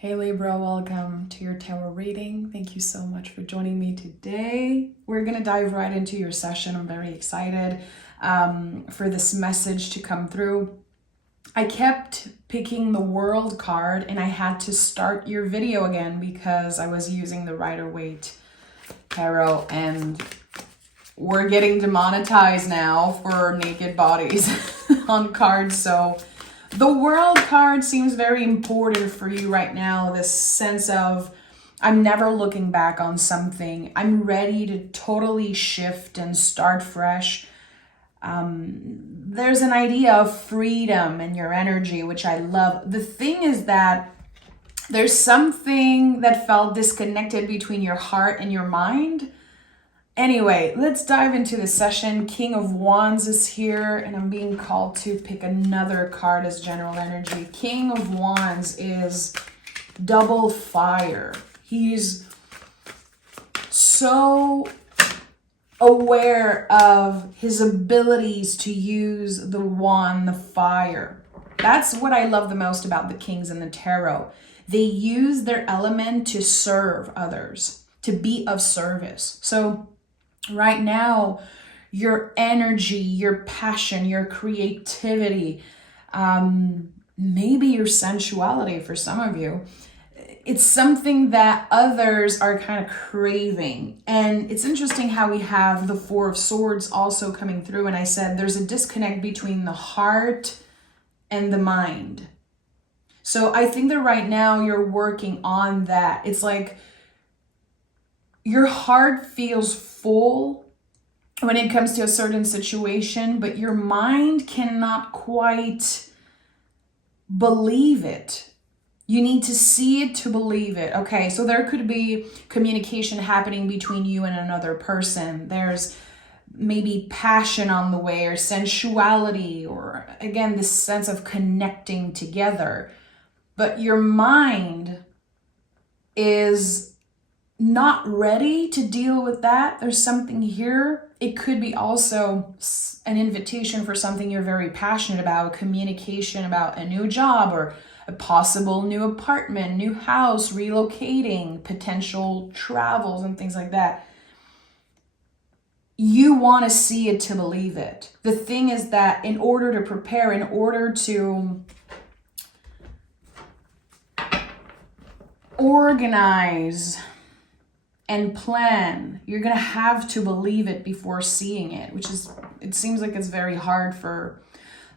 Hey Libra, welcome to your tarot reading. Thank you so much for joining me today. We're going to dive right into your session. I'm very excited for this message to come through. I kept picking the World card and I had to start your video again because I was using the Rider-Waite tarot and we're getting demonetized now for naked bodies on cards. So the World card seems very important for you right now. This sense of, I'm never looking back on something. I'm ready to totally shift and start fresh. There's an idea of freedom in your energy, which I love. The thing is that there's something that felt disconnected between your heart and your mind. Anyway, let's dive into the session. King of Wands is here, and I'm being called to pick another card as general energy. King of Wands is double fire. He's so aware of his abilities to use the wand, the fire. That's what I love the most about the kings in the tarot. They use their element to serve others, to be of service. So right now, your energy, your passion, your creativity, maybe your sensuality for some of you, it's something that others are kind of craving. And it's interesting how we have the Four of Swords also coming through. And I said there's a disconnect between the heart and the mind. So I think that right now you're working on that. It's like your heart feels full when it comes to a certain situation, but your mind cannot quite believe it. You need to see it to believe it. Okay, so there could be communication happening between you and another person. There's maybe passion on the way, or sensuality, or again, this sense of connecting together. But your mind is not ready to deal with that. There's something here. It could be also an invitation for something you're very passionate about, communication about a new job or a possible new apartment, new house, relocating, potential travels and things like that. You want to see it to believe it. The thing is that in order to prepare, in order to organize and plan, you're gonna have to believe it before seeing it, which is, it seems like it's very hard for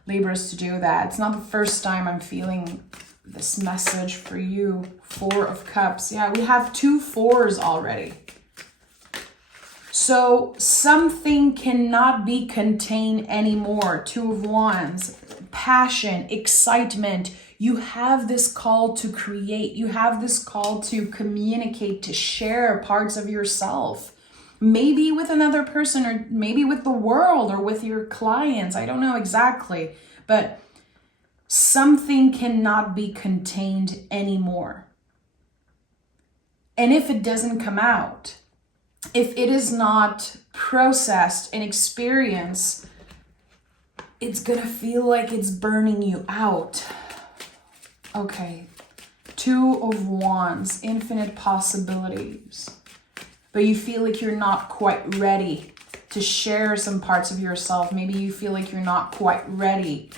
Libras to do that. It's not the first time I'm feeling this message for you. Four of Cups. Yeah, we have 2 4s already. So something cannot be contained anymore. 2 of Wands, passion, excitement. You have this call to create. You have this call to communicate, to share parts of yourself. Maybe with another person, or maybe with the world, or with your clients. I don't know exactly. But something cannot be contained anymore. And if it doesn't come out, if it is not processed and experienced, it's gonna feel like it's burning you out. Okay, 2 of Wands, infinite possibilities. But you feel like you're not quite ready to share some parts of yourself. Maybe you feel like you're not quite ready,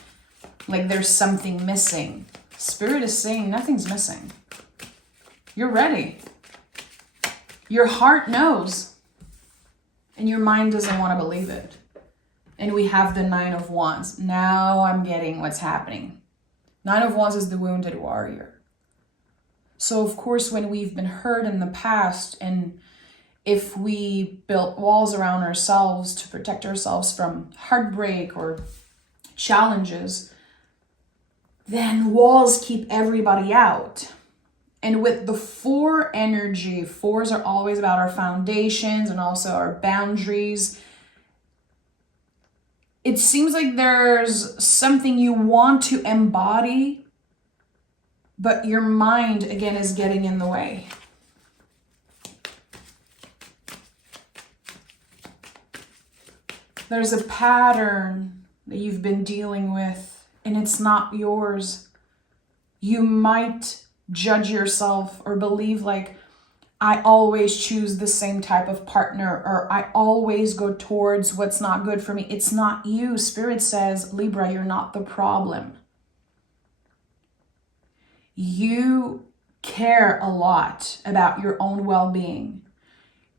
like there's something missing. Spirit is saying nothing's missing. You're ready. Your heart knows, and your mind doesn't want to believe it. And we have the 9 of Wands. Now I'm getting what's happening. 9 of Wands is the wounded warrior. So of course, when we've been hurt in the past, and if we built walls around ourselves to protect ourselves from heartbreak or challenges, then walls keep everybody out. And with the 4 energy, 4s are always about our foundations and also our boundaries. It seems like there's something you want to embody, but your mind, again, is getting in the way. There's a pattern that you've been dealing with, and it's not yours. You might judge yourself or believe like, I always choose the same type of partner, or I always go towards what's not good for me. It's not you. Spirit says, Libra, you're not the problem. You care a lot about your own well-being.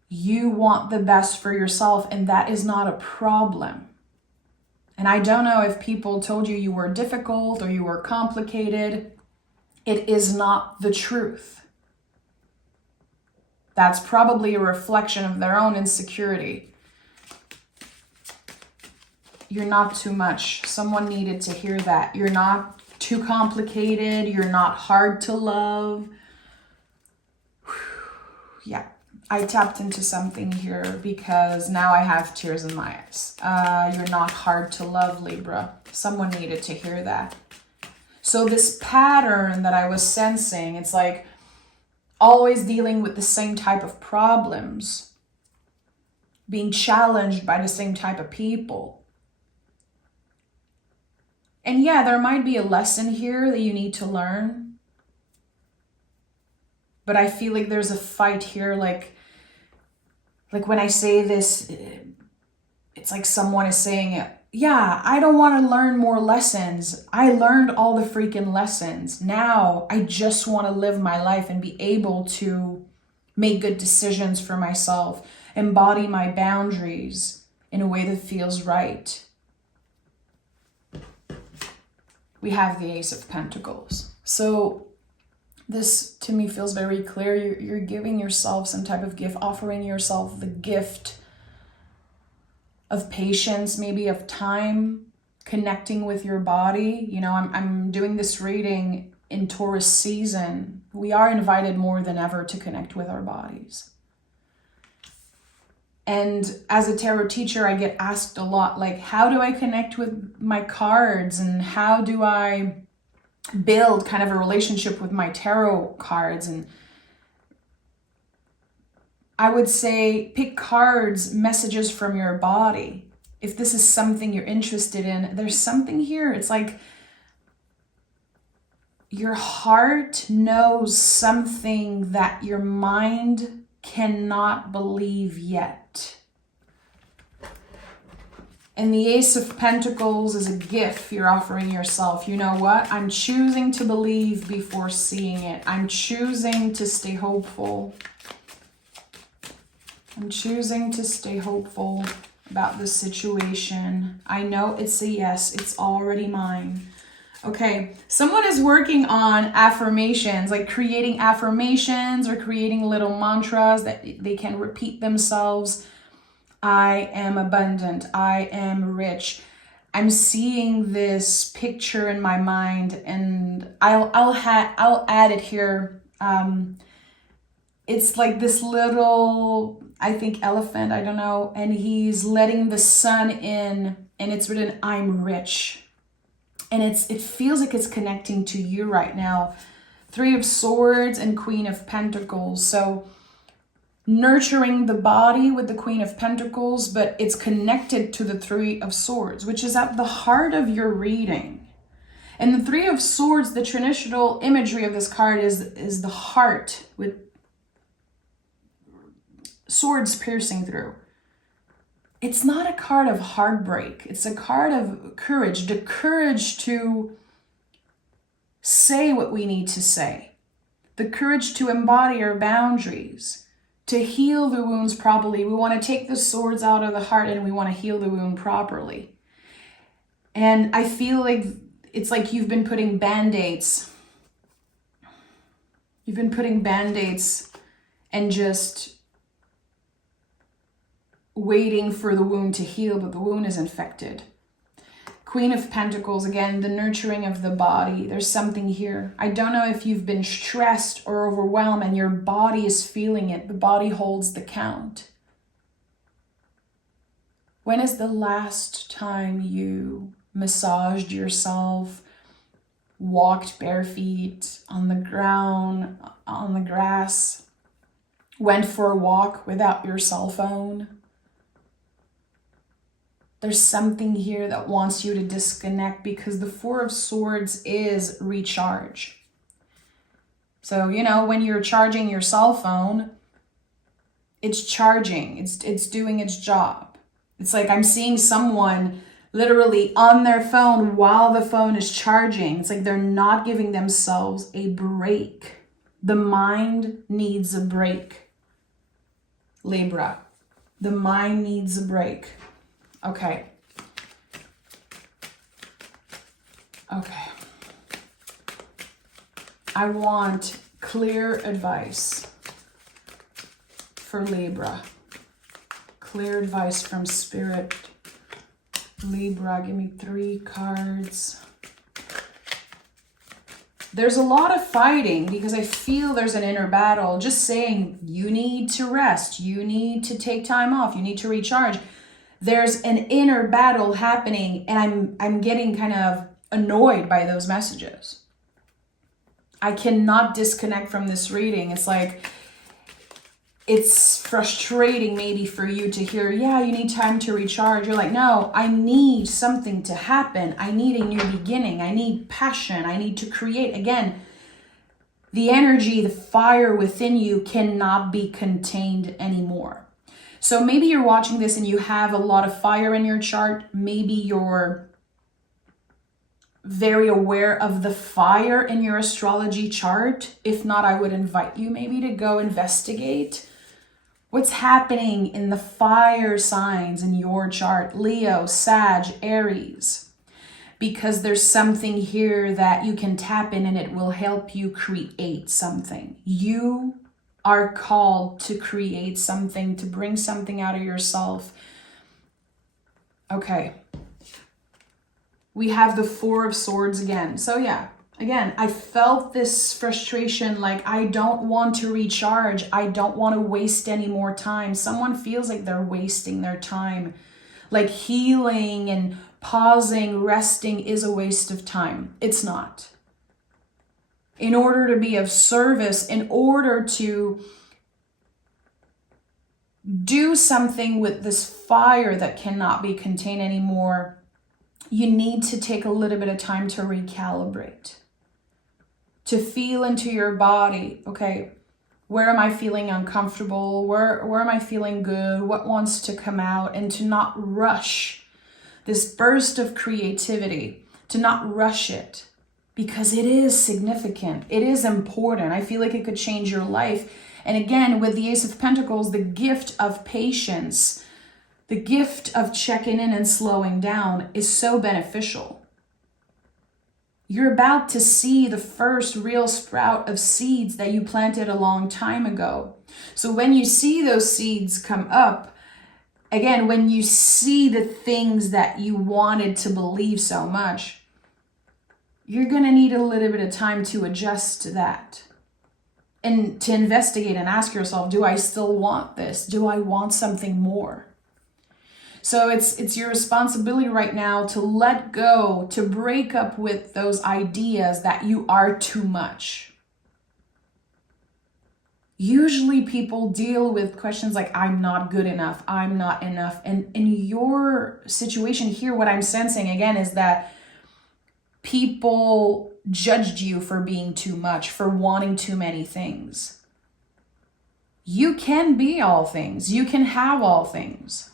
You want the best for yourself, and that is not a problem. And I don't know if people told you you were difficult or you were complicated. It is not the truth. That's probably a reflection of their own insecurity. You're not too much. Someone needed to hear that. You're not too complicated. You're not hard to love. Yeah, I tapped into something here because now I have tears in my eyes. You're not hard to love, Libra. Someone needed to hear that. So this pattern that I was sensing, it's like always dealing with the same type of problems, being challenged by the same type of people. And yeah, there might be a lesson here that you need to learn. But I feel like there's a fight here. Like when I say this, it's like someone is saying, yeah, I don't want to learn more lessons. I learned all the freaking lessons. Now I just want to live my life and be able to make good decisions for myself, embody my boundaries in a way that feels right. We have the Ace of Pentacles. So this to me feels very clear. You're giving yourself some type of gift, offering yourself the gift of patience, maybe of time, connecting with your body. You know, I'm doing this reading in Taurus season. We are invited more than ever to connect with our bodies. And as a tarot teacher, I get asked a lot, like, how do I connect with my cards? And how do I build kind of a relationship with my tarot cards? And I would say pick cards, messages from your body. If this is something you're interested in, there's something here. It's like your heart knows something that your mind cannot believe yet. And the Ace of Pentacles is a gift you're offering yourself. You know what? I'm choosing to believe before seeing it. I'm choosing to stay hopeful. I'm choosing to stay hopeful about this situation. I know it's a yes. It's already mine. Okay, someone is working on affirmations, like creating affirmations or creating little mantras that they can repeat themselves. I am abundant. I am rich. I'm seeing this picture in my mind, and I'll add it here. It's like this little, I think, elephant, I don't know, and he's letting the sun in, and it's written, I'm rich. And it feels like it's connecting to you right now. 3 of Swords and Queen of Pentacles. So nurturing the body with the Queen of Pentacles, but it's connected to the 3 of Swords, which is at the heart of your reading. And the 3 of Swords, the traditional imagery of this card is the heart with swords piercing through. It's not a card of heartbreak. It's a card of courage, the courage to say what we need to say, the courage to embody our boundaries, to heal the wounds properly. We want to take the swords out of the heart and we want to heal the wound properly. And I feel like it's like you've been putting Band-Aids. You've been putting Band-Aids and just waiting for the wound to heal, but the wound is infected. Queen of Pentacles, again, the nurturing of the body. There's something here. I don't know if you've been stressed or overwhelmed and your body is feeling it. The body holds the count. When is the last time you massaged yourself, walked bare feet on the ground, on the grass, went for a walk without your cell phone? There's something here that wants you to disconnect because the 4 of Swords is recharge. So, you know, when you're charging your cell phone, it's charging, it's doing its job. It's like I'm seeing someone literally on their phone while the phone is charging. It's like they're not giving themselves a break. The mind needs a break. Libra, the mind needs a break. Okay. Okay. I want clear advice for Libra. Clear advice from Spirit. Libra, give me 3 cards. There's a lot of fighting because I feel there's an inner battle. Just saying you need to rest. You need to take time off. You need to recharge. There's an inner battle happening, and I'm getting kind of annoyed by those messages. I cannot disconnect from this reading. It's like, it's frustrating maybe for you to hear, yeah, you need time to recharge. You're like, no, I need something to happen. I need a new beginning. I need passion. I need to create. Again, the energy, the fire within you cannot be contained anymore. So maybe you're watching this and you have a lot of fire in your chart. Maybe you're very aware of the fire in your astrology chart. If not, I would invite you maybe to go investigate what's happening in the fire signs in your chart. Leo, Sag, Aries. Because there's something here that you can tap in and it will help you create something. You are called to create something, to bring something out of yourself. Okay. We have the 4 of Swords again. So yeah, again, I felt this frustration, like I don't want to recharge. I don't want to waste any more time. Someone feels like they're wasting their time. Like healing and pausing, resting is a waste of time. It's not. In order to be of service, in order to do something with this fire that cannot be contained anymore, you need to take a little bit of time to recalibrate, to feel into your body. Okay, where am I feeling uncomfortable? Where am I feeling good? What wants to come out? And to not rush this burst of creativity, to not rush it, because it is significant. It is important. I feel like it could change your life. And again, with the Ace of Pentacles, the gift of patience, the gift of checking in and slowing down is so beneficial. You're about to see the first real sprout of seeds that you planted a long time ago. So when you see those seeds come up, again, when you see the things that you wanted to believe so much, you're going to need a little bit of time to adjust to that. And to investigate and ask yourself, do I still want this? Do I want something more? So it's your responsibility right now to let go, to break up with those ideas that you are too much. Usually people deal with questions like, I'm not good enough, I'm not enough. And in your situation here, what I'm sensing again is that people judged you for being too much, for wanting too many things. You can be all things. You can have all things.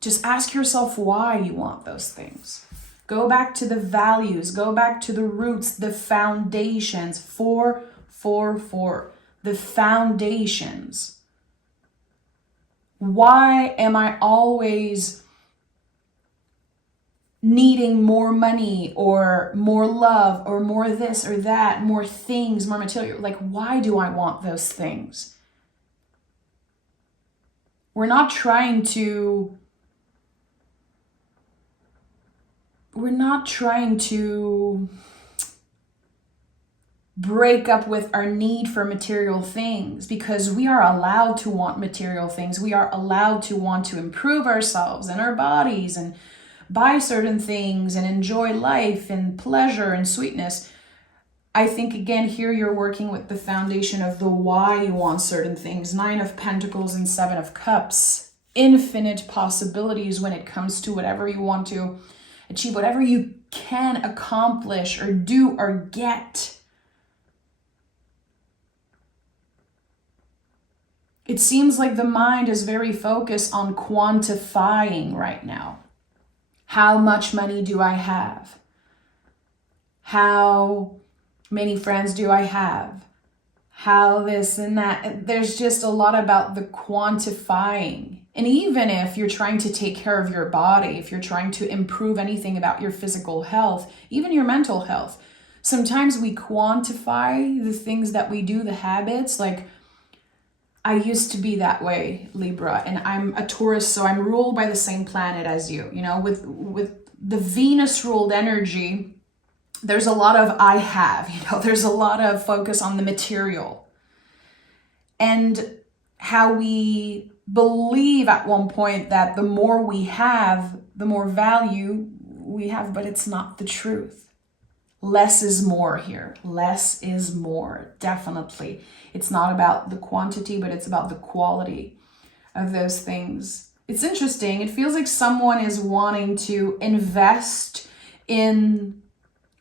Just ask yourself why you want those things. Go back to the values. Go back to the roots, the foundations. 4, 4, 4. The foundations. Why am I always needing more money or more love or more this or that, more things, more material? Like, why do I want those things? We're not trying to break up with our need for material things, because we are allowed to want material things. We are allowed to want to improve ourselves and our bodies and buy certain things and enjoy life and pleasure and sweetness. I think, again, here you're working with the foundation of the why you want certain things. 9 of Pentacles and 7 of Cups. Infinite possibilities when it comes to whatever you want to achieve, whatever you can accomplish or do or get. It seems like the mind is very focused on quantifying right now. How much money do I have? How many friends do I have? How this and that. There's just a lot about the quantifying. And even if you're trying to take care of your body, if you're trying to improve anything about your physical health, even your mental health, sometimes we quantify the things that we do, the habits. Like, I used to be that way, Libra, and I'm a Taurus, so I'm ruled by the same planet as you. You know, with the Venus ruled energy, there's a lot of I have, you know, there's a lot of focus on the material. And how we believe at one point that the more we have, the more value we have, but it's not the truth. Less is more here. Less is more, definitely. It's not about the quantity, but it's about the quality of those things. It's interesting. It feels like someone is wanting to invest in,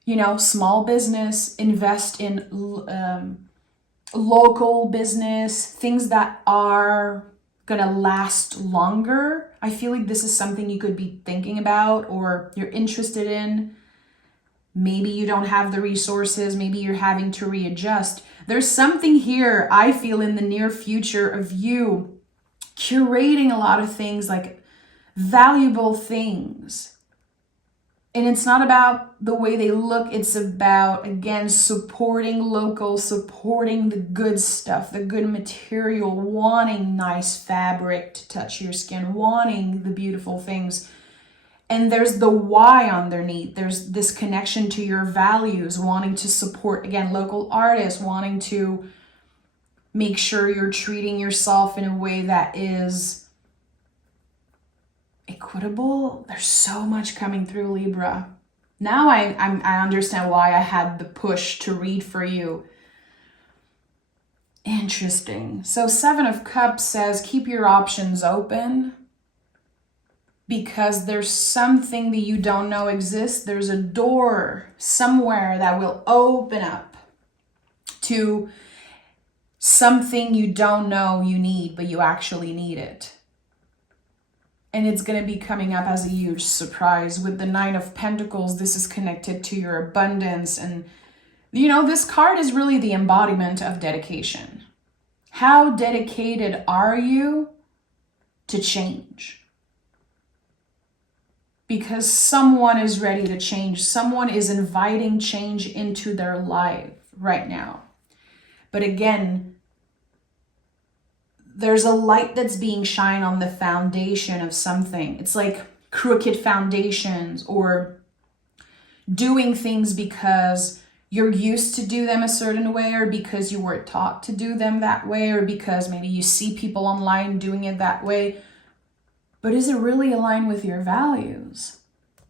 you know, small business, invest in local business, things that are gonna last longer. I feel like this is something you could be thinking about or you're interested in. Maybe you don't have the resources. Maybe you're having to readjust. There's something here, I feel, in the near future of you curating a lot of things, like valuable things. And it's not about the way they look. It's about, again, supporting local, supporting the good stuff, the good material, wanting nice fabric to touch your skin, wanting the beautiful things. And there's the why underneath. There's this connection to your values, wanting to support, again, local artists, wanting to make sure you're treating yourself in a way that is equitable. There's so much coming through, Libra. Now I understand why I had the push to read for you. Interesting. So 7 of Cups says, keep your options open. Because there's something that you don't know exists. There's a door somewhere that will open up to something you don't know you need, but you actually need it. And it's going to be coming up as a huge surprise. With the 9 of Pentacles, this is connected to your abundance. And, you know, this card is really the embodiment of dedication. How dedicated are you to change? Because someone is ready to change. Someone is inviting change into their life right now. But again, there's a light that's being shined on the foundation of something. It's like crooked foundations, or doing things because you're used to do them a certain way, or because you were taught to do them that way, or because maybe you see people online doing it that way. But is it really aligned with your values?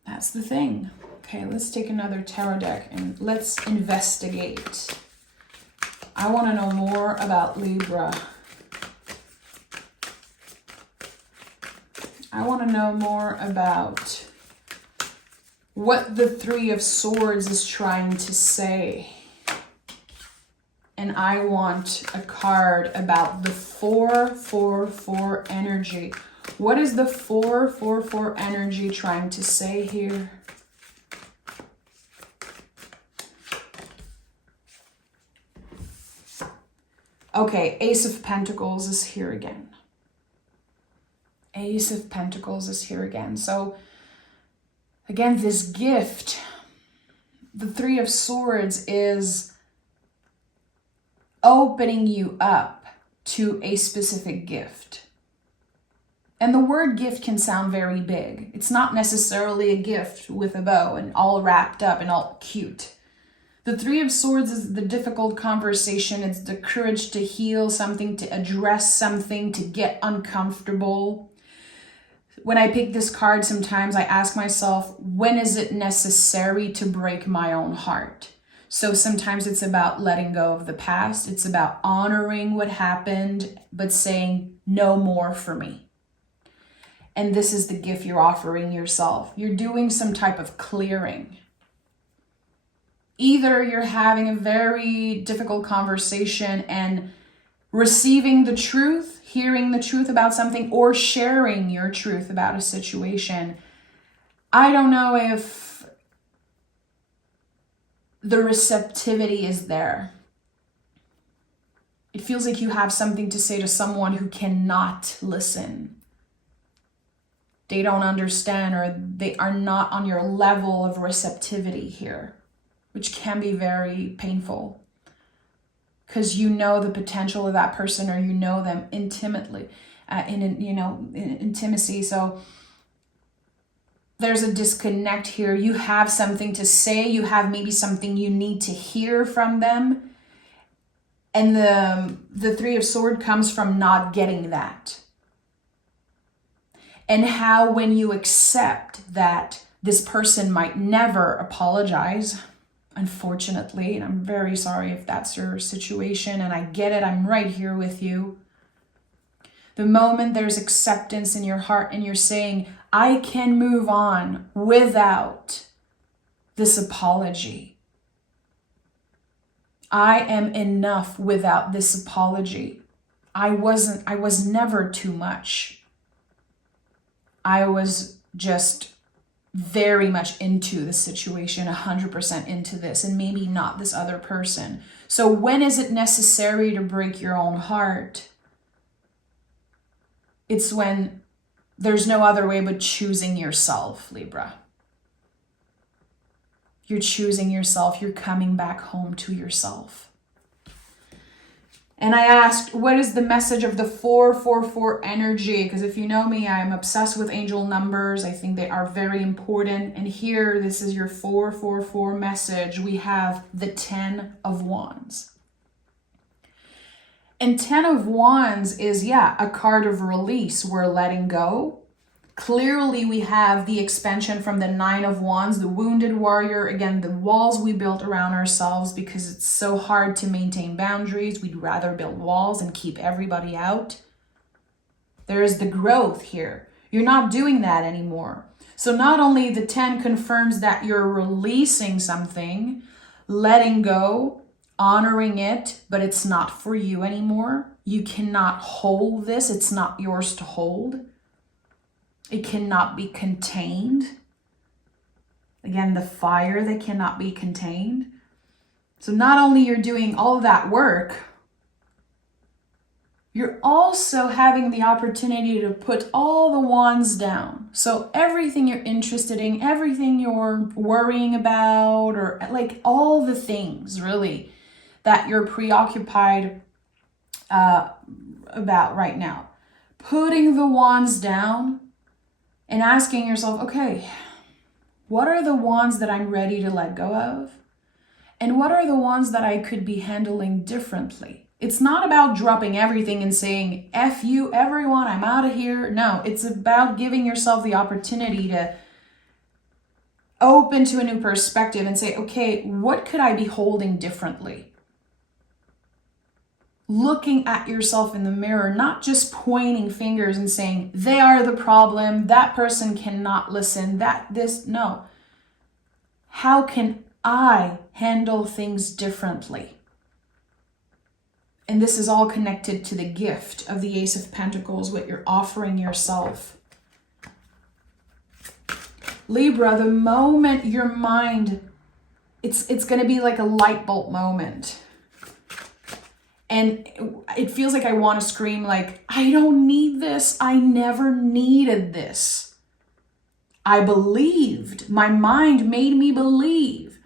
That's the thing. Okay, let's take another tarot deck and let's investigate. I want to know more about Libra. I want to know more about what the 3 of Swords is trying to say. And I want a card about the 4-4-4 energy. What is the 4-4-4 energy trying to say here? Okay, Ace of Pentacles is here again. Ace of Pentacles is here again. So, again, this gift, the 3 of Swords, is opening you up to a specific gift. And the word gift can sound very big. It's not necessarily a gift with a bow and all wrapped up and all cute. The 3 of Swords is the difficult conversation. It's the courage to heal something, to address something, to get uncomfortable. When I pick this card, sometimes I ask myself, when is it necessary to break my own heart? So sometimes it's about letting go of the past. It's about honoring what happened, but saying no more for me. And this is the gift you're offering yourself. You're doing some type of clearing. Either you're having a very difficult conversation and receiving the truth, hearing the truth about something, or sharing your truth about a situation. I don't know if the receptivity is there. It feels like you have something to say to someone who cannot listen. They don't understand, or they are not on your level of receptivity here, which can be very painful because you know the potential of that person, or you know them intimately, in intimacy. So there's a disconnect here. You have something to say. You have maybe something you need to hear from them. And the Three of Swords comes from not getting that. And how when you accept that this person might never apologize, unfortunately, and I'm very sorry if that's your situation, and I get it, I'm right here with you. The moment there's acceptance in your heart and you're saying, I can move on without this apology. I am enough without this apology. I was never too much. I was just very much into the situation, 100% into this, and maybe not this other person. So when is it necessary to break your own heart? It's when there's no other way but choosing yourself, Libra. You're choosing yourself. You're coming back home to yourself. And I asked, what is the message of the 444 energy? Because if you know me, I'm obsessed with angel numbers. I think they are very important. And here, this is your 444 message. We have the 10 of Wands. And 10 of Wands is, a card of release. We're letting go. Clearly, we have the expansion from the 9 of Wands, the wounded warrior. Again, the walls we built around ourselves because it's so hard to maintain boundaries. We'd rather build walls and keep everybody out. There is the growth here. You're not doing that anymore. So not only the 10 confirms that you're releasing something, letting go, honoring it, but it's not for you anymore. You cannot hold this. It's not yours to hold. It cannot be contained. Again, the fire that cannot be contained. So not only you're doing all of that work, you're also having the opportunity to put all the wands down. So everything you're interested in, everything you're worrying about, or like all the things really that you're preoccupied about right now. Putting the wands down and asking yourself, okay, what are the wands that I'm ready to let go of? And what are the ones that I could be handling differently? It's not about dropping everything and saying, F you, everyone, I'm out of here. No, it's about giving yourself the opportunity to open to a new perspective and say, okay, what could I be holding differently? Looking at yourself in the mirror, not just pointing fingers and saying, they are the problem, that person cannot listen, no. How can I handle things differently? And this is all connected to the gift of the Ace of Pentacles, what you're offering yourself. Libra, the moment your mind, it's going to be like a light bulb moment. And it feels like I want to scream like, I don't need this. I never needed this. I believed, my mind made me believe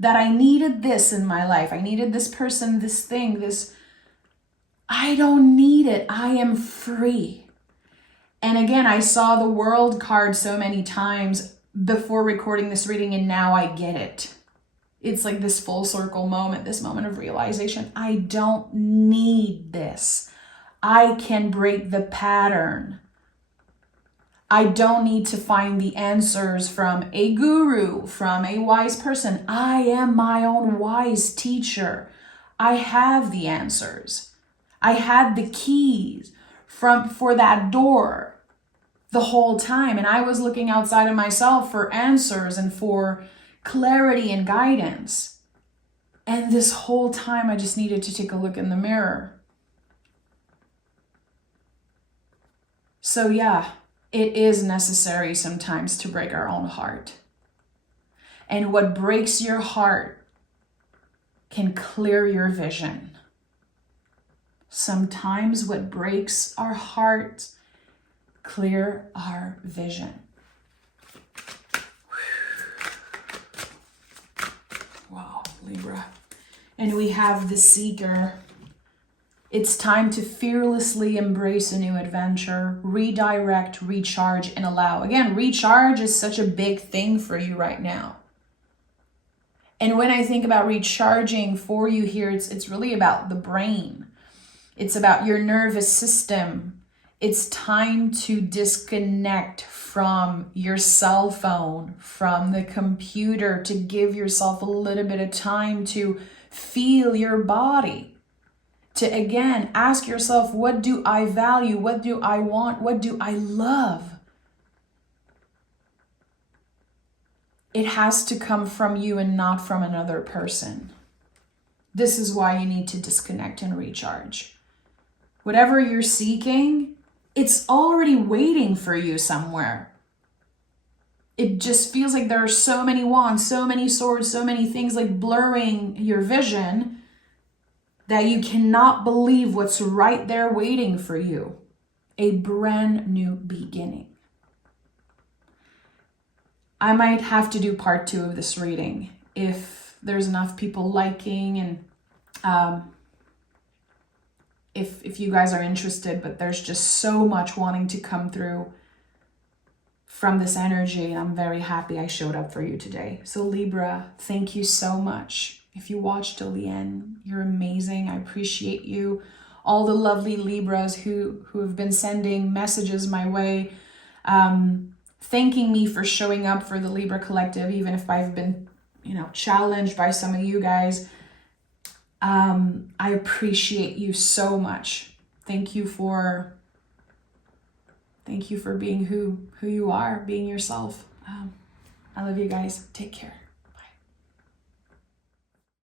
that I needed this in my life. I needed this person, this thing, this. I don't need it. I am free. And again, I saw the World card so many times before recording this reading, and now I get it. It's like this full circle moment, this moment of realization. I don't need this. I can break the pattern. I don't need to find the answers from a guru, from a wise person. I am my own wise teacher. I have the answers. I had the keys for that door the whole time. And I was looking outside of myself for answers and for clarity and guidance. And this whole time I just needed to take a look in the mirror. So yeah, it is necessary sometimes to break our own heart. And what breaks your heart can clear your vision. Sometimes what breaks our heart clear our vision. Wow, Libra. And we have the Seeker. It's time to fearlessly embrace a new adventure, redirect, recharge, and allow. Again, recharge is such a big thing for you right now. And when I think about recharging for you here, it's really about the brain. It's about your nervous system. It's time to disconnect from your cell phone, from the computer, to give yourself a little bit of time to feel your body. To again, ask yourself, what do I value? What do I want? What do I love? It has to come from you and not from another person. This is why you need to disconnect and recharge. Whatever you're seeking, it's already waiting for you somewhere. It just feels like there are so many wands, so many swords, so many things like blurring your vision that you cannot believe what's right there waiting for you. A brand new beginning. I might have to do part 2 of this reading if there's enough people liking and if you guys are interested, but there's just so much wanting to come through from this energy, and I'm very happy I showed up for you today. So Libra, thank you so much. If you watched till the end, you're amazing. I appreciate you. All the lovely Libras who have been sending messages my way, thanking me for showing up for the Libra Collective, even if I've been, challenged by some of you guys. I appreciate you so much. Thank you for being who you are, being yourself. I love you guys. Take care.